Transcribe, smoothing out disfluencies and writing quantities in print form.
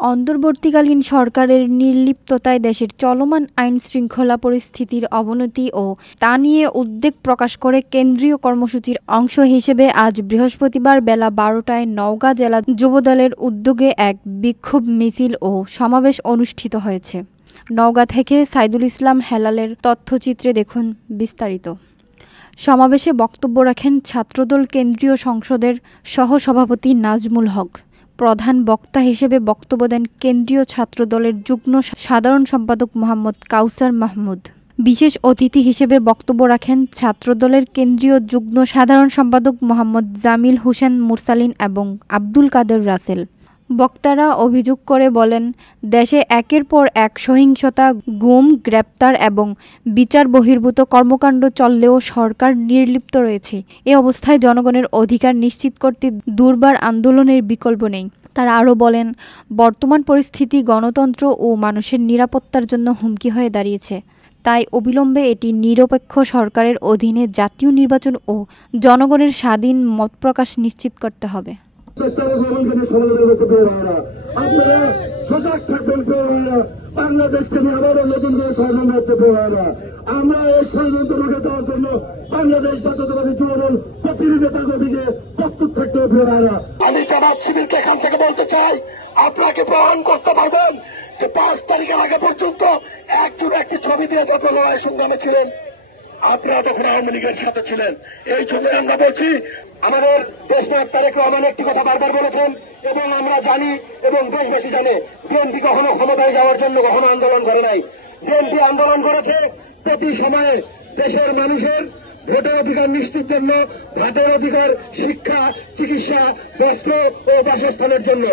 অন্তর্বর্তীকালীন সরকারের নির্লিপ্ততায় দেশের চলমান আইনশৃঙ্খলা পরিস্থিতির অবনতি ও তা নিয়ে উদ্বেগ প্রকাশ করে কেন্দ্রীয় কর্মসূচির অংশ হিসেবে আজ বৃহস্পতিবার বেলা ১২টায় নওগাঁ জেলা যুবদলের উদ্যোগে এক বিক্ষোভ মিছিল ও সমাবেশ অনুষ্ঠিত হয়েছে। নওগাঁ থেকে সাইদুল ইসলাম হেলালের তথ্যচিত্রে দেখুন বিস্তারিত। সমাবেশে বক্তব্য রাখেন ছাত্রদল কেন্দ্রীয় সংসদের সহসভাপতি নাজমুল হক। প্রধান বক্তা হিসেবে বক্তব্য দেন কেন্দ্রীয় ছাত্রদলের যুগ্ম সাধারণ সম্পাদক মোহাম্মদ কাউসার মাহমুদ। বিশেষ অতিথি হিসেবে বক্তব্য রাখেন ছাত্রদলের কেন্দ্রীয় যুগ্ম সাধারণ সম্পাদক মোহাম্মদ জামিল হোসেন মুরসালিন এবং আব্দুল কাদের রাসেল। বক্তারা অভিযোগ করে বলেন, দেশে একের পর এক সহিংসতা, গুম, গ্রেপ্তার এবং বিচার বহির্ভূত কর্মকাণ্ড চললেও সরকার নির্লিপ্ত রয়েছে। এ অবস্থায় জনগণের অধিকার নিশ্চিত করতে দুর্বার আন্দোলনের বিকল্প নেই। তারা আরও বলেন, বর্তমান পরিস্থিতি গণতন্ত্র ও মানুষের নিরাপত্তার জন্য হুমকি হয়ে দাঁড়িয়েছে। তাই অবিলম্বে এটি নিরপেক্ষ সরকারের অধীনে জাতীয় নির্বাচন ও জনগণের স্বাধীন মত প্রকাশ নিশ্চিত করতে হবে। আপনারা সজাগ থাকবেন বাংলাদেশকে নিয়ে আবারও নতুন করে ষড়যন্ত্র হচ্ছে। আমরা এই ষড়যন্ত্র রুখে দেওয়ার জন্য বাংলাদেশ জাতীয়তাবাদী যুবদল প্রতিনিধি দিকে প্রস্তুত থাকতে হবে। আমি জামাত শিবিরকে এখান থেকে বলতে চাই, আপনাকে প্রমাণ করতে পারবেন যে 5 তারিখের আগে পর্যন্ত একটি ছবি দিয়ে যত লড়াই সংগ্রামে ছিলেন, আপনারা তখন আওয়ামী লীগের সাথে ছিলেন। এই জন্য আমরা বলছি, আমাদের দেশনায়ক তারেক রহমান একটি কথা বারবার বলেছেন এবং আমরা জানি এবং দেশবাসী জানে, বিএনপি কখনো ক্ষমতায় যাওয়ার জন্য কখনো আন্দোলন করে নাই। বিএনপি আন্দোলন করেছে প্রতি সময়ে দেশের মানুষের ভোটের অধিকার নিশ্চিত জন্য, ভাতের অধিকার, শিক্ষা, চিকিৎসা, বস্ত্র ও বাসস্থানের জন্য।